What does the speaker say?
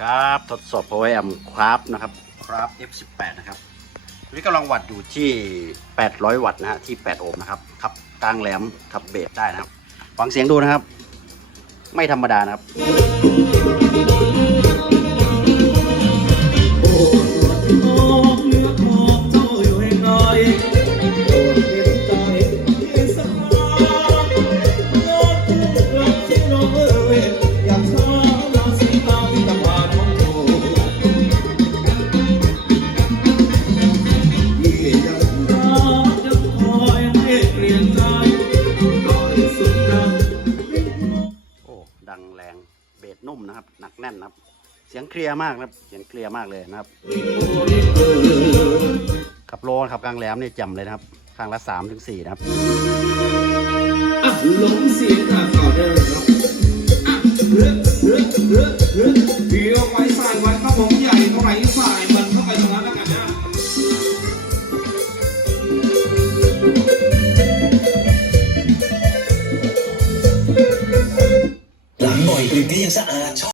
ครับทดสอบ Power Amp ครับนะครับครับ F18 นะครับวันนี้กำลังวัดอยู่ที่ 800 วัตต์นะฮะที่ 8 โอห์มนะครับขับกลางแหลมขับเบสได้นะครับ ฟังเสียงดูนะครับ ไม่ธรรมดานะครับ ดังแรงเบสนุ่มนะครับ หนักแน่นนะครับ เสียงเคลียร์มากนะครับ เสียงเคลียร์มากเลยนะครับ ขับโลขับกลางแหลมนี่ยจำเลยนะครับข้างละ3ถึง4นะครับอะหลงเสียงอะต่อเดิมครับอะเฮ้ยเฮ้ยเฮ้ยเฮ้ยเดียวไว้ใส่ไว้ครับผมใหญ่เท่าไหร่ใส่าไล้างบ่